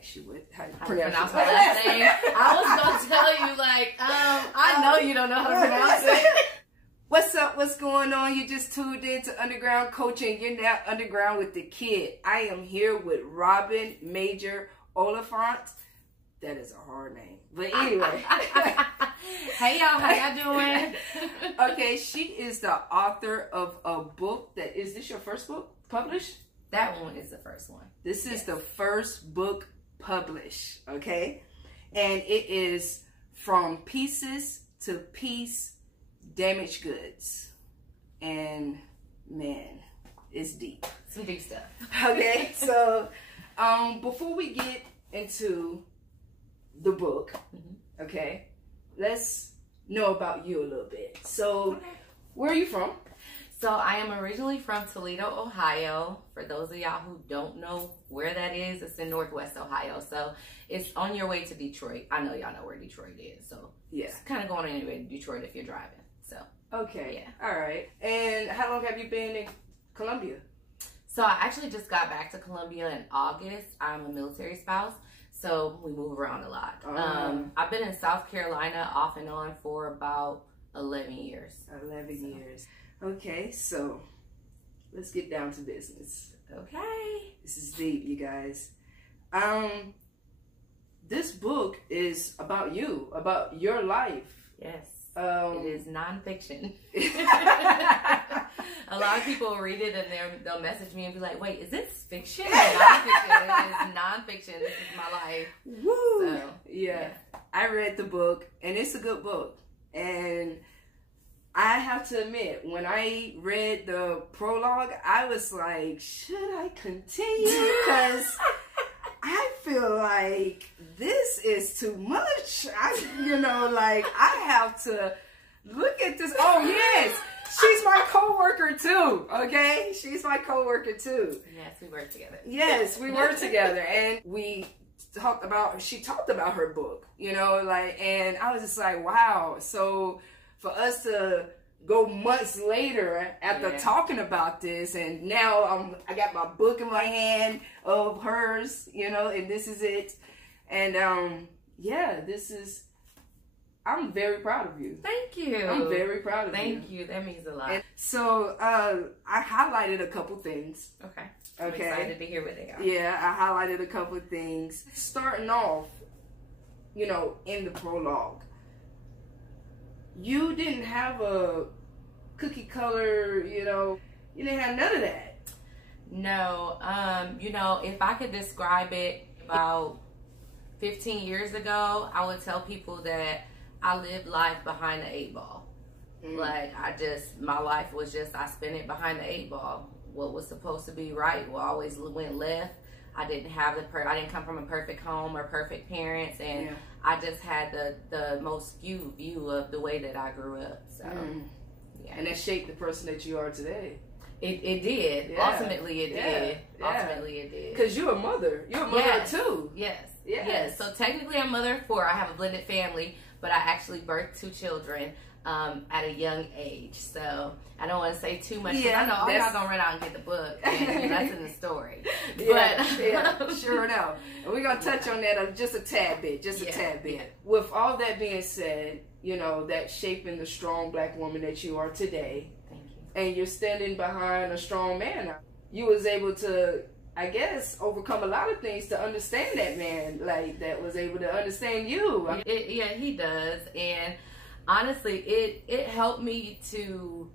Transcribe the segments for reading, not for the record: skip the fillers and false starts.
ask you how to pronounce my last name. I was going to tell you, like, I know you don't know how to pronounce it. What's up? What's going on? You just tuned in to Underground Coaching. You're now underground with the kid. I am here with Robin Major-Oliphant. That is a hard name. But anyway. Hey, y'all. How y'all doing? Okay, she is the author of a book that, is this your first book published? That one is the first one. This is the first book published, okay? And it is From Pieces to Peace, Damaged Goods. And man, it's deep. Some deep stuff. Okay, so before we get into the book, okay, let's know about you a little bit. So, where are you from? So I am originally from Toledo, Ohio. For those of y'all who don't know where that is, it's in Northwest Ohio. So it's on your way to Detroit. I know y'all know where Detroit is. So yeah, it's kind of going anyway to Detroit if you're driving. So okay, yeah, all right. And how long have you been in Columbia? So I actually just got back to Columbia in August. I'm a military spouse, so we move around a lot. I've been in South Carolina off and on for about 11 years. 11 years. Okay, so let's get down to business. Okay. This is deep, you guys. This book is about you, about your life. Yes. It is nonfiction. A lot of people will read it and they'll message me and be like, wait, is this fiction or nonfiction? It is nonfiction. This is my life. Woo! So, yeah. I read the book, and it's a good book. And I have to admit, when I read the prologue, I was like, should I continue? Because I feel like this is too much. I have to look at this. Oh, yes. She's my coworker too, okay? She's my coworker too. Yes, we work together. Yes, we work together. And she talked about her book, and I was just like, wow. So for us to go months later after talking about this, and now I got my book in my hand of hers, and this is it. And I'm very proud of you. Thank you. I'm very proud of you. Thank you. That means a lot. And so I highlighted a couple things. Okay. I'm excited to hear what they are. Yeah, I highlighted a couple of things. Starting off, in the prologue, you didn't have a cookie color, you didn't have none of that. No. If I could describe it, about 15 years ago, I would tell people that I lived life behind the 8 ball. Like, my life was just, I spent it behind the 8 ball. What was supposed to be right always went left. I didn't come from a perfect home or perfect parents, and I just had the most skewed view of the way that I grew up. So, yeah. And that shaped the person that you are today. It did. Yeah. Ultimately, it did. Yeah. Ultimately, it did. Because you're a mother. You're a mother too. Yes. So technically, I'm a mother of 4. I have a blended family, but I actually birthed 2 children at a young age. So I don't want to say too much. I know all y'all gonna run out and get the book, and that's in the story. Sure enough. And we're gonna touch on that just a tad bit. Yeah. With all that being said, that shaping the strong black woman that you are today. Thank you. And you're standing behind a strong man. You was able to, I guess, overcome a lot of things to understand that man, that was able to understand you. He does. And honestly, it helped me to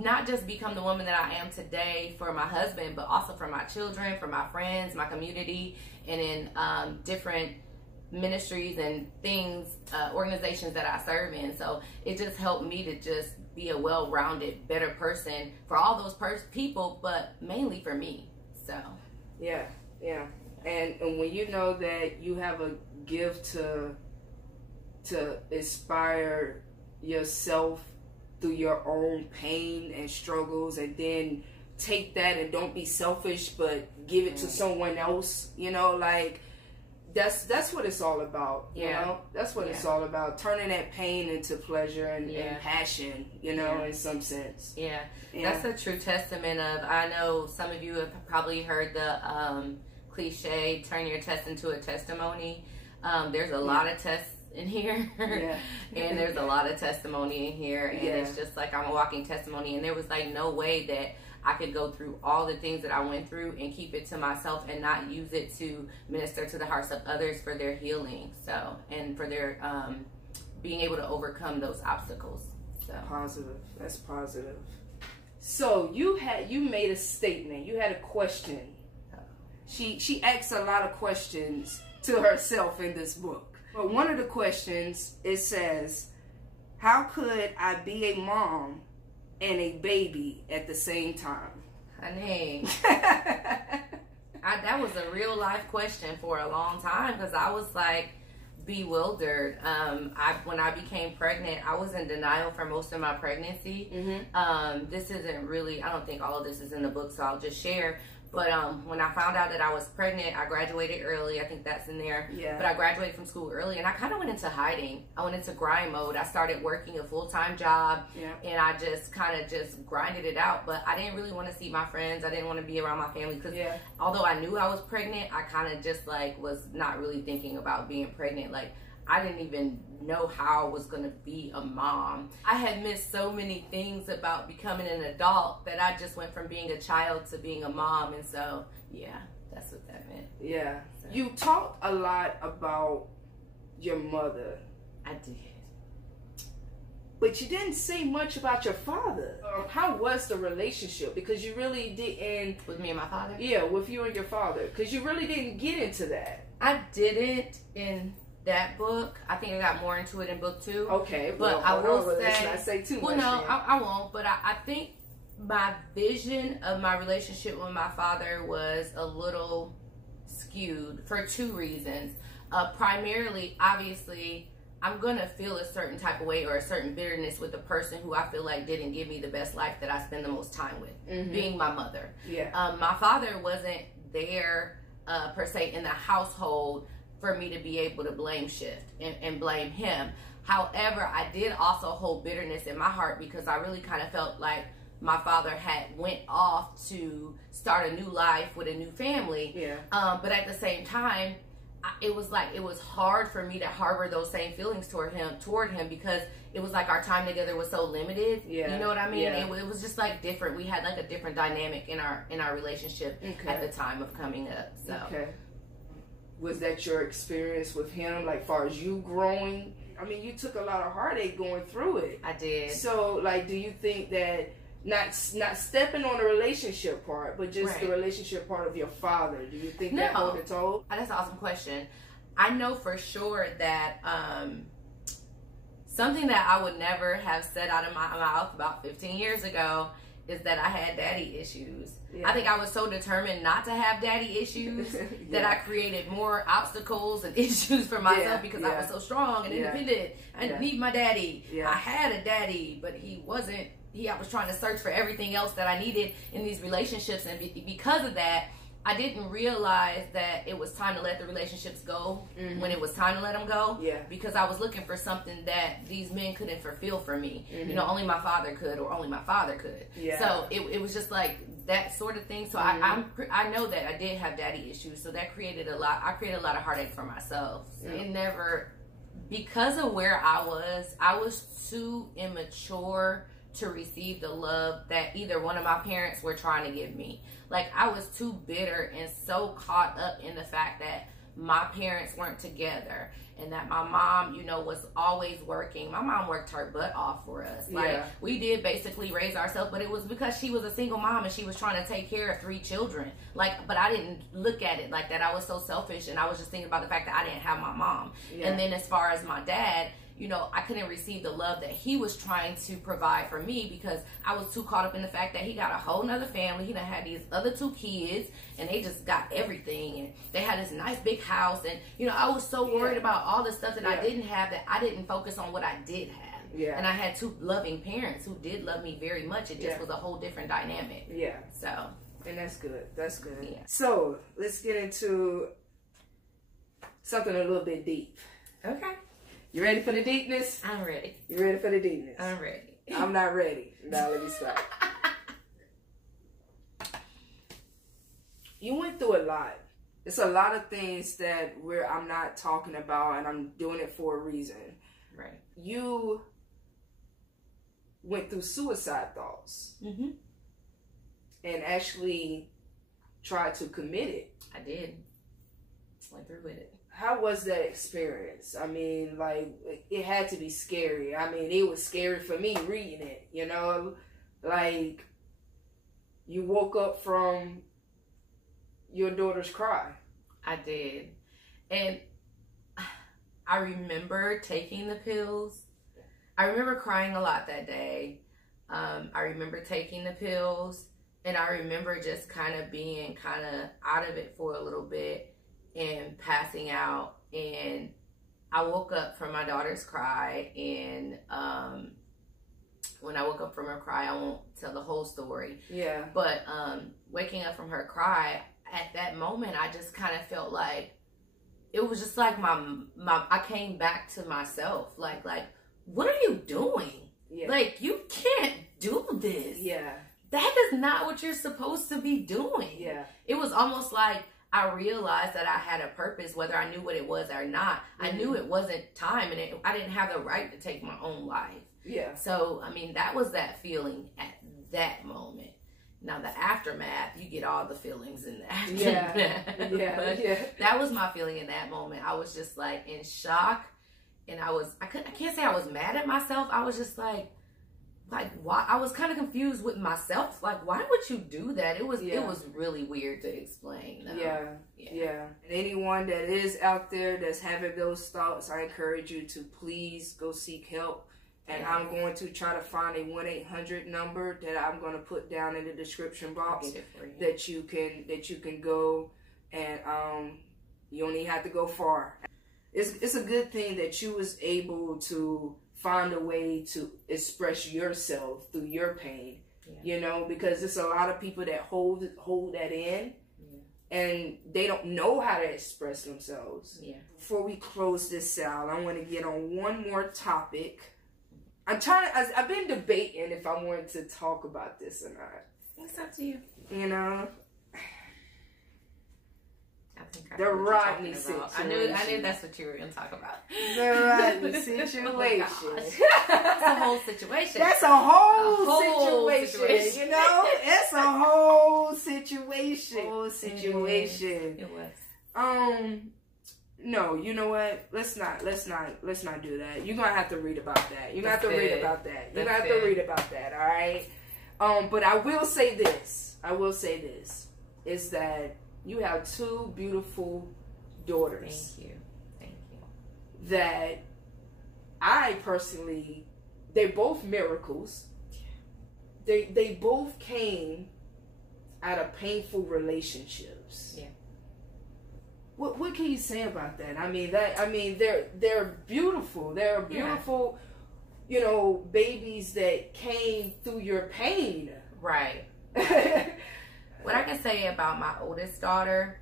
not just become the woman that I am today for my husband, but also for my children, for my friends, my community, and in different ministries and things, organizations that I serve in. So it just helped me to just be a well-rounded, better person for all those people, but mainly for me. So yeah. And when you know that you have a gift to inspire yourself through your own pain and struggles, and then take that and don't be selfish, but give it to someone else, that's what it's all about. That's what it's all about, turning that pain into pleasure and passion, in some sense. That's a true testament of, I know some of you have probably heard the cliche, turn your test into a testimony. There's a lot of tests in here, and there's a lot of testimony in here, and it's just like I'm a walking testimony. And there was like no way that I could go through all the things that I went through and keep it to myself and not use it to minister to the hearts of others for their healing, so, and for their being able to overcome those obstacles. So positive. That's positive. So you made a statement. You had a question. She asked a lot of questions to herself in this book. But one of the questions, it says, how could I be a mom and a baby at the same time? Honey, that was a real life question for a long time, because I was like bewildered. When I became pregnant, I was in denial for most of my pregnancy. This isn't really, I don't think all of this is in the book, so I'll just share. But when I found out that I was pregnant, I graduated early. I think that's in there. But I graduated from school early, and I kind of went into hiding. I went into grind mode. I started working a full-time job, and I just kind of just grinded it out. But I didn't really want to see my friends. I didn't want to be around my family, because although I knew I was pregnant, I kind of just like was not really thinking about being pregnant. Like, I didn't even know how I was going to be a mom. I had missed so many things about becoming an adult that I just went from being a child to being a mom. And so, yeah, that's what that meant. Yeah. So. You talked a lot about your mother. I did. But you didn't say much about your father. How was the relationship? Because you really didn't... With me and my father? Yeah, with you and your father. Because you really didn't get into that. I didn't in that book. I think I got more into it in book 2. Okay, but I will say, let's not say too much. Well, no, I won't. But I think my vision of my relationship with my father was a little skewed for 2 reasons. Primarily, obviously, I'm gonna feel a certain type of way or a certain bitterness with the person who I feel like didn't give me the best life that I spend the most time with, being my mother. My father wasn't there per se in the household for me to be able to blame shift and blame him. However, I did also hold bitterness in my heart, because I really kind of felt like my father had went off to start a new life with a new family. But at the same time, it was hard for me to harbor those same feelings toward him, because it was like our time together was so limited. You know what I mean? It was just like different. We had like a different dynamic in our relationship at the time of coming up. So. Was that your experience with him, like far as you growing? I mean, you took a lot of heartache going through it. I did. So, like, do you think that not stepping on the relationship part, but just the relationship part of your father, do you think that held a toll? That's an awesome question. I know for sure that something that I would never have said out of my mouth about 15 years ago is that I had daddy issues. I think I was so determined not to have daddy issues that I created more obstacles and issues for myself, because I was so strong and independent. I didn't need my daddy. I had a daddy, but he wasn't. I was trying to search for everything else that I needed in these relationships, and because of that, I didn't realize that it was time to let the relationships go when it was time to let them go. Because I was looking for something that these men couldn't fulfill for me. You know, only my father could, or only my father could. So it was just like that sort of thing. So I know that I did have daddy issues. So that created a lot. I created a lot of heartache for myself. It never, because of where I was too immature to receive the love that either one of my parents were trying to give me. Like, I was too bitter and so caught up in the fact that my parents weren't together and that my mom, you know, was always working. My mom worked her butt off for us. Like, we did basically raise ourselves, but it was because she was a single mom and she was trying to take care of 3 children. Like, but I didn't look at it like that. I was so selfish, and I was just thinking about the fact that I didn't have my mom. And then as far as my dad, you know, I couldn't receive the love that he was trying to provide for me, because I was too caught up in the fact that he got a whole nother family. He done had these other 2 kids, and they just got everything, and they had this nice big house, and, you know, I was so worried about all the stuff that I didn't have, that I didn't focus on what I did have. And I had 2 loving parents who did love me very much. It just was a whole different dynamic. So. And that's good. That's good. So, let's get into something a little bit deep. Okay. You ready for the deepness? I'm ready. You ready for the deepness? I'm ready. I'm not ready. Now let me start. You went through a lot it's a lot of things that I'm not talking about, and I'm doing it for a reason. Right. You went through suicide thoughts. Mm-hmm. And actually tried to commit it. I did. Went through with it. How was that experience? I mean, like, it had to be scary. I mean, it was scary for me reading it, you know? Like, you woke up from your daughter's cry. I did. And I remember taking the pills. I remember crying a lot that day. I remember taking the pills. And I remember just kind of being kind of out of it for a little bit and passing out. And I woke up from my daughter's cry. And when I woke up from her cry, I won't tell the whole story. Yeah. But waking up from her cry, at that moment, I just kind of felt like it was just like my I came back to myself. Like, what are you doing? Yeah. Like, you can't do this. Yeah. That is not what you're supposed to be doing. Yeah. It was almost like I realized that I had a purpose, whether I knew what it was or not. Mm-hmm. I knew it wasn't time, and I didn't have the right to take my own life. Yeah. So, I mean, that was that feeling at that moment. Now, the aftermath, you get all the feelings in the aftermath. Yeah. Yeah. That was my feeling in that moment. I was just like in shock, and I can't say I was mad at myself. I was just like, why? I was kind of confused with myself. Like, why would you do that? It was really weird to explain. Yeah. And anyone that is out there that's having those thoughts, I encourage you to please go seek help. And I'm going to try to find a 1-800 number that I'm going to put down in the description box that you can go, and you don't even have to go far. It's a good thing that you was able to find a way to express yourself through your pain, you know, because there's a lot of people that hold that in, and they don't know how to express themselves. Yeah. Before we close this out, I want to get on one more topic. I've been debating if I wanted to talk about this or not. It's up to you. You know? I think the Rodney situation. I knew that's what you were going to talk about. The Rodney situation. That's a whole situation. That's a whole situation. You know? It's a whole situation. It was. No, you know what? Let's not do that. You're gonna have to read about that. You're gonna have to read about that. You're gonna have to read about that, all right? But I will say this. Is that you have two beautiful daughters. Thank you. That I personally, they're both miracles. They both came out of painful relationships. Yeah. What can you say about that? I mean they're beautiful. They're beautiful, you know, babies that came through your pain. Right. What I can say about my oldest daughter,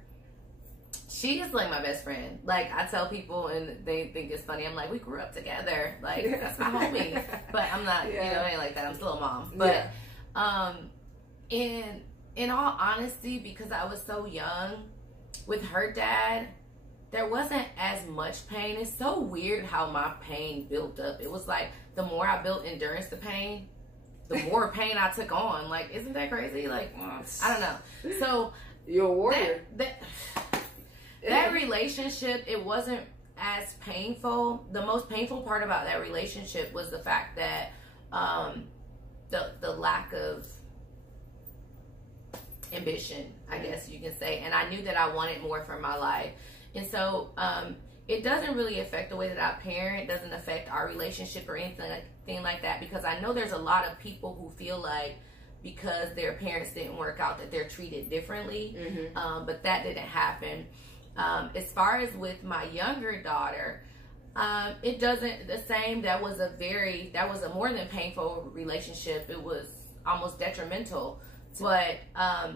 she is like my best friend. Like, I tell people and they think it's funny. I'm like, we grew up together. Like, that's my homie. But I'm not, you know, I ain't like that. I'm still a mom. But in all honesty, because I was so young, with her dad, there wasn't as much pain. It's so weird how my pain built up. It was like the more I built endurance to pain, the more pain I took on. Like, isn't that crazy? Like, I don't know. So you're a warrior. That relationship, it wasn't as painful. The most painful part about that relationship was the fact that the lack of ambition, I guess you can say, and I knew that I wanted more for my life, and so it doesn't really affect the way that I parent. It doesn't affect our relationship or anything like that, because I know there's a lot of people who feel like because their parents didn't work out that they're treated differently, but that didn't happen. As far as with my younger daughter, it doesn't the same. That was a more than painful relationship. It was almost detrimental. But I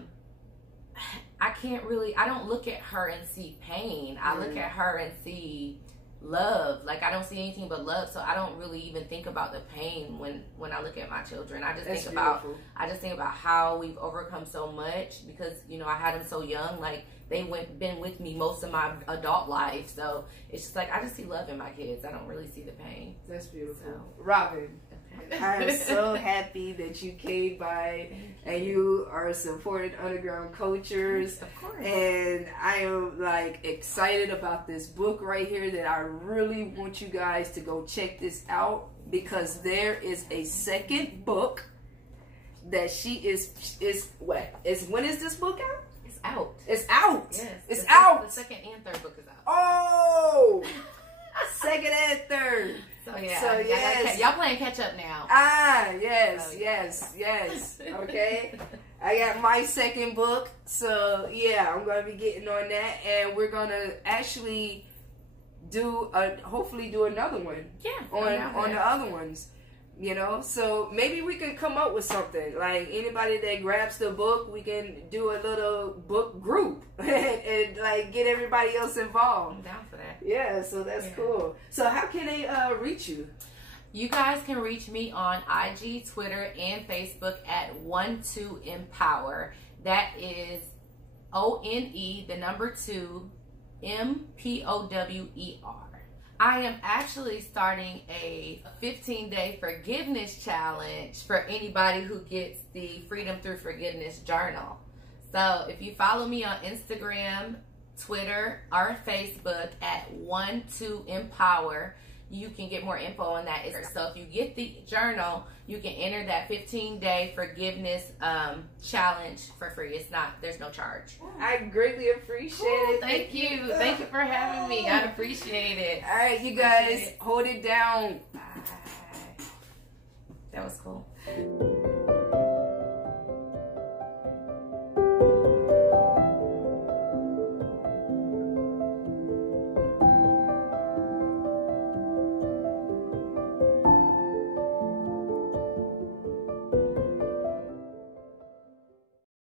don't look at her and see pain. I look at her and see love. Like, I don't see anything but love. So I don't really even think about the pain when I look at my children. I just think about how we've overcome so much, because, you know, I had them so young. Like, been with me most of my adult life. So it's just like, I just see love in my kids. I don't really see the pain. That's beautiful. So. Robin, I am so happy that you came by and you are supporting Underground Cultures. Of course. And I am like excited about this book right here that I really want you guys to go check this out, because there is a second book that she is what? When is this book out? It's out. It's out. Yes. It's out. The second and third book is out. Oh, second and third. So yeah, so yes, y'all playing catch up now. Yes, so, yes. Okay, I got my second book, so yeah, I'm gonna be getting on that, and we're gonna actually hopefully do another one. Yeah, on the other ones. You know, so maybe we can come up with something. Like, anybody that grabs the book, we can do a little book group and like get everybody else involved. I'm down for that. Yeah, so that's cool. So how can they reach you? You guys can reach me on IG, Twitter, and Facebook at 12empower. That is ONE, the number 2, MPOWER. I am actually starting a 15-day forgiveness challenge for anybody who gets the Freedom Through Forgiveness journal. So if you follow me on Instagram, Twitter, or Facebook at 12empower, you can get more info on that. So if you get the journal, you can enter that 15-day forgiveness challenge for free. There's no charge. I greatly appreciate it. Thank you. Thank you for having me. I appreciate it. All right, you guys, hold it down. Bye. That was cool.